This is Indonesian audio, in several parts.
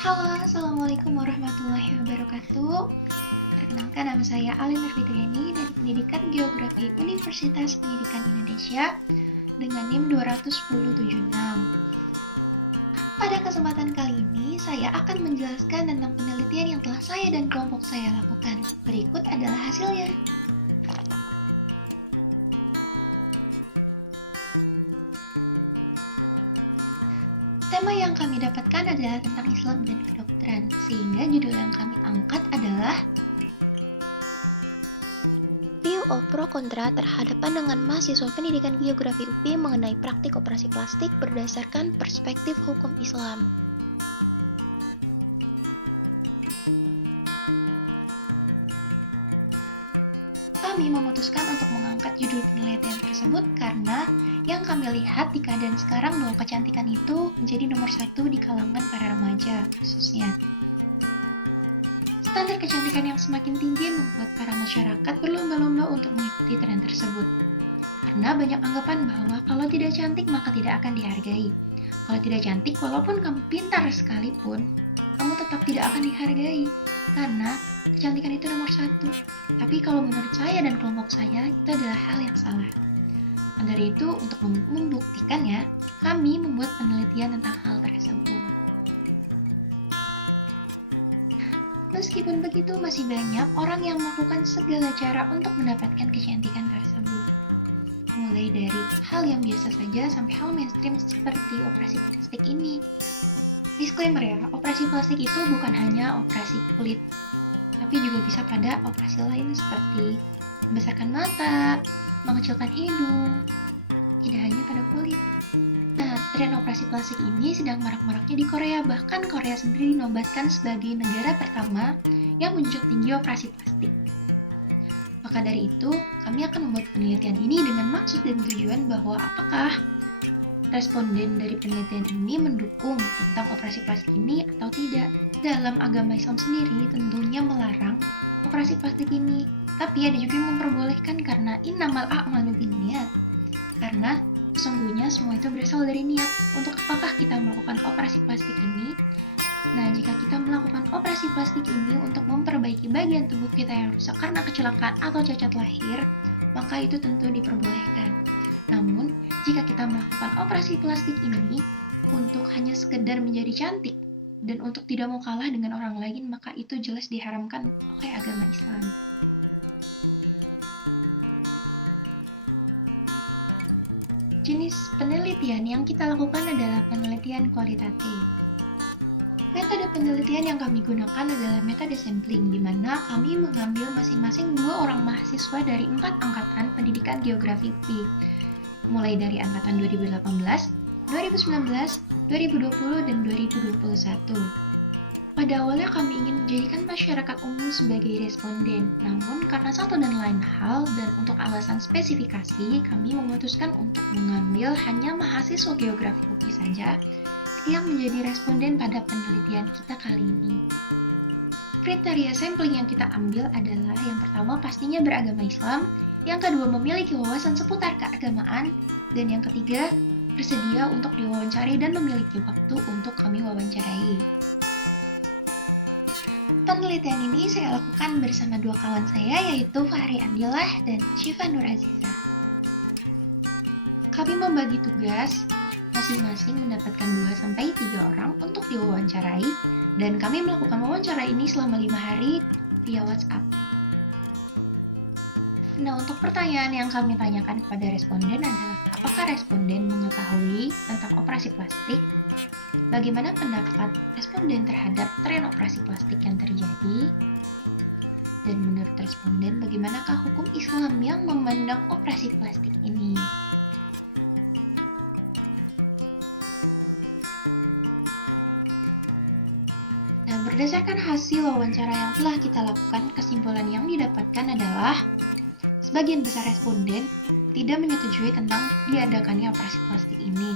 Halo, Assalamualaikum warahmatullahi wabarakatuh. Perkenalkan, nama saya Alin Fitriani dari Pendidikan Geografi Universitas Pendidikan Indonesia dengan NIM 21076. Pada kesempatan kali ini, saya akan menjelaskan tentang penelitian yang telah saya dan kelompok saya lakukan. Berikut adalah hasilnya. Tema yang kami dapatkan adalah tentang Islam dan kedokteran, sehingga judul yang kami angkat adalah View of Pro Kontra terhadap pandangan mahasiswa pendidikan geografi UPI mengenai praktik operasi plastik berdasarkan perspektif hukum Islam. Kami memutuskan untuk mengangkat judul penelitian tersebut karena yang kami lihat di keadaan sekarang bahwa kecantikan itu menjadi nomor satu di kalangan para remaja khususnya. Standar kecantikan yang semakin tinggi membuat para masyarakat berlomba-lomba untuk mengikuti tren tersebut. Karena banyak anggapan bahwa kalau tidak cantik maka tidak akan dihargai. Kalau tidak cantik, walaupun kamu pintar sekalipun, kamu tetap tidak akan dihargai. Karena kecantikan itu nomor satu. Tapi kalau menurut saya dan kelompok saya, itu adalah hal yang salah. Dan dari itu, untuk membuktikannya, kami membuat penelitian tentang hal tersebut. Meskipun begitu, masih banyak orang yang melakukan segala cara untuk mendapatkan kecantikan tersebut. Mulai dari hal yang biasa saja sampai hal mainstream seperti operasi plastik ini. Disclaimer ya, operasi plastik itu bukan hanya operasi kulit, tapi juga bisa pada operasi lain seperti membesarkan mata, mengecilkan hidung, tidak hanya pada kulit. Nah, tren operasi plastik ini sedang marak-maraknya di Korea, bahkan Korea sendiri dinobatkan sebagai negara pertama yang menjunjung tinggi operasi plastik. Maka dari itu, kami akan membuat penelitian ini dengan maksud dan tujuan bahwa apakah responden dari penelitian ini mendukung tentang operasi plastik ini atau tidak. Dalam agama Islam sendiri tentunya melarang operasi plastik ini, tapi ada juga yang memperbolehkan karena innamal a'malu binniyat. Karena sesungguhnya semua itu berasal dari niat. Untuk apakah kita melakukan operasi plastik ini? Nah, jika kita melakukan operasi plastik ini untuk memperbaiki bagian tubuh kita yang rusak karena kecelakaan atau cacat lahir, maka itu tentu diperbolehkan. Namun, jika kita melakukan operasi plastik ini untuk hanya sekedar menjadi cantik dan untuk tidak mau kalah dengan orang lain, maka itu jelas diharamkan oleh agama Islam. Jenis penelitian yang kita lakukan adalah penelitian kualitatif. Metode penelitian yang kami gunakan adalah metode sampling, di mana kami mengambil masing-masing 2 orang mahasiswa dari 4 angkatan pendidikan geografi UPI, mulai dari angkatan 2018, 2019, 2020, dan 2021. Pada awalnya kami ingin menjadikan masyarakat umum sebagai responden, namun karena satu dan lain hal dan untuk alasan spesifikasi, kami memutuskan untuk mengambil hanya mahasiswa geografi UPI saja yang menjadi responden pada penelitian kita kali ini. Kriteria sampling yang kita ambil adalah yang pertama pastinya beragama Islam, yang kedua memiliki wawasan seputar keagamaan, dan yang ketiga bersedia untuk diwawancari dan memiliki waktu untuk kami wawancarai. Penelitian ini saya lakukan bersama 2 kawan saya, yaitu Fahri Andillah dan Syifa Nur Azizah. Kami membagi tugas, masing-masing mendapatkan 2-3 orang untuk diwawancarai, dan kami melakukan wawancara ini selama 5 hari via WhatsApp. Nah, untuk pertanyaan yang kami tanyakan kepada responden adalah, apakah responden mengetahui tentang operasi plastik? Bagaimana pendapat responden terhadap tren operasi plastik yang terjadi? Dan menurut responden, bagaimanakah hukum Islam yang memandang operasi plastik ini? Nah, berdasarkan hasil wawancara yang telah kita lakukan, kesimpulan yang didapatkan adalah sebagian besar responden tidak menyetujui tentang diadakannya operasi plastik ini.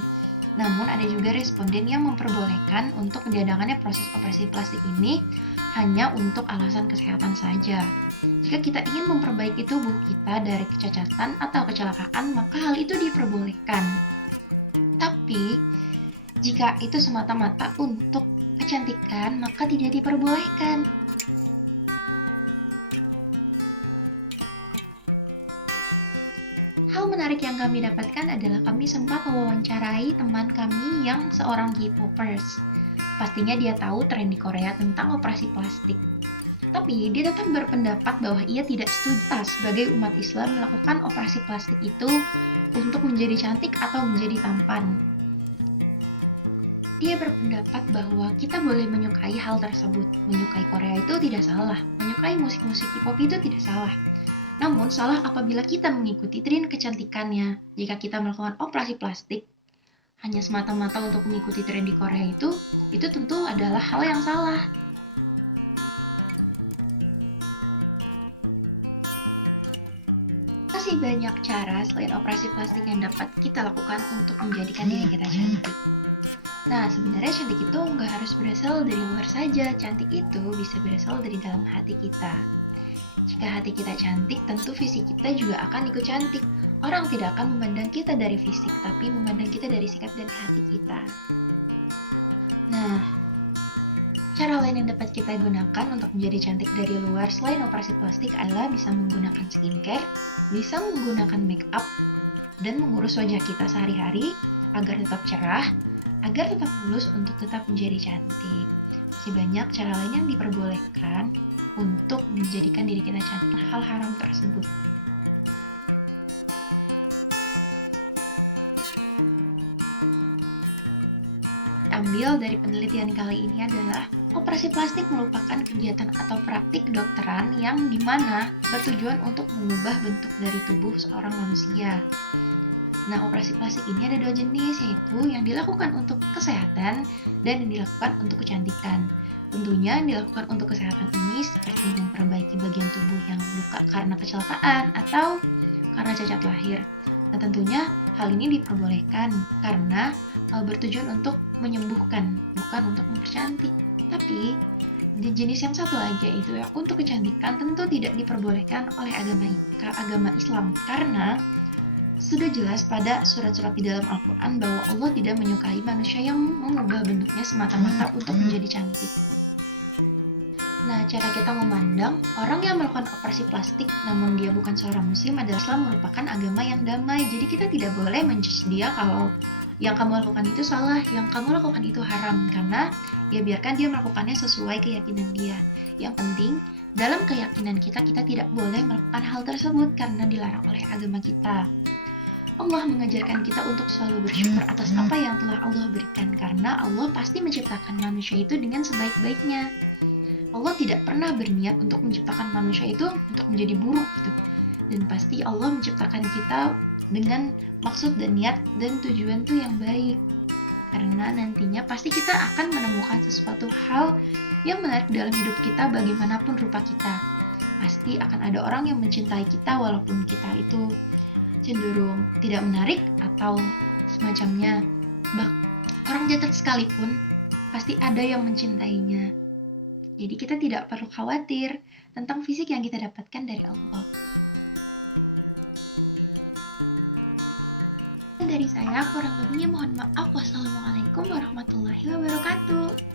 Namun ada juga responden yang memperbolehkan untuk diadakannya proses operasi plastik ini hanya untuk alasan kesehatan saja. Jika kita ingin memperbaiki tubuh kita dari kecacatan atau kecelakaan, maka hal itu diperbolehkan. Tapi, jika itu semata-mata untuk kecantikan, maka tidak diperbolehkan. Hal menarik yang kami dapatkan adalah kami sempat mewawancarai teman kami yang seorang K-popers. Pastinya dia tahu tren di Korea tentang operasi plastik. Tapi dia tetap berpendapat bahwa ia tidak setuju sebagai umat Islam melakukan operasi plastik itu untuk menjadi cantik atau menjadi tampan. Dia berpendapat bahwa kita boleh menyukai hal tersebut. Menyukai Korea itu tidak salah, menyukai musik-musik K-pop itu tidak salah. Namun salah apabila kita mengikuti tren kecantikannya. Jika kita melakukan operasi plastik hanya semata-mata untuk mengikuti tren di Korea itu tentu adalah hal yang salah. Masih banyak cara selain operasi plastik yang dapat kita lakukan untuk menjadikan diri kita cantik. Nah, sebenarnya cantik itu nggak harus berasal dari luar saja. Cantik itu bisa berasal dari dalam hati kita. Jika hati kita cantik, tentu fisik kita juga akan ikut cantik. Orang tidak akan memandang kita dari fisik, tapi memandang kita dari sikap dan hati kita. Nah, cara lain yang dapat kita gunakan untuk menjadi cantik dari luar selain operasi plastik adalah bisa menggunakan skincare, bisa menggunakan make up, dan mengurus wajah kita sehari-hari agar tetap cerah, agar tetap mulus untuk tetap menjadi cantik. Masih banyak cara lain yang diperbolehkan untuk menjadikan diri kita cantik. Hal haram tersebut. Ambil dari penelitian kali ini adalah operasi plastik merupakan kegiatan atau praktik kedokteran yang dimana bertujuan untuk mengubah bentuk dari tubuh seorang manusia. Nah, operasi plastik ini ada 2 jenis, yaitu yang dilakukan untuk kesehatan dan yang dilakukan untuk kecantikan. Tentunya yang dilakukan untuk kesehatan ini seperti memperbaiki bagian tubuh yang luka karena kecelakaan atau karena cacat lahir. Nah, tentunya hal ini diperbolehkan karena bertujuan untuk menyembuhkan, bukan untuk mempercantik. Tapi jenis yang satu lagi yaitu yang untuk kecantikan tentu tidak diperbolehkan oleh agama Islam karena sudah jelas pada surat-surat di dalam Al-Quran bahwa Allah tidak menyukai manusia yang mengubah bentuknya semata-mata untuk menjadi cantik. Nah, cara kita memandang orang yang melakukan operasi plastik namun dia bukan seorang muslim adalah Islam merupakan agama yang damai. Jadi kita tidak boleh menjudge dia kalau yang kamu lakukan itu salah, yang kamu lakukan itu haram, karena ya biarkan dia melakukannya sesuai keyakinan dia. Yang penting dalam keyakinan kita tidak boleh melakukan hal tersebut karena dilarang oleh agama kita. Allah mengajarkan kita untuk selalu bersyukur atas apa yang telah Allah berikan karena Allah pasti menciptakan manusia itu dengan sebaik-baiknya. Allah tidak pernah berniat untuk menciptakan manusia itu untuk menjadi buruk gitu. Dan pasti Allah menciptakan kita dengan maksud dan niat dan tujuan tuh yang baik. Karena nantinya pasti kita akan menemukan sesuatu hal yang menarik dalam hidup kita bagaimanapun rupa kita. Pasti akan ada orang yang mencintai kita walaupun kita itu cenderung tidak menarik atau semacamnya. Orang jahat sekalipun pasti ada yang mencintainya. Jadi kita tidak perlu khawatir tentang fisik yang kita dapatkan dari Allah. Dari saya kurang lebihnya mohon maaf. Wassalamualaikum warahmatullahi wabarakatuh.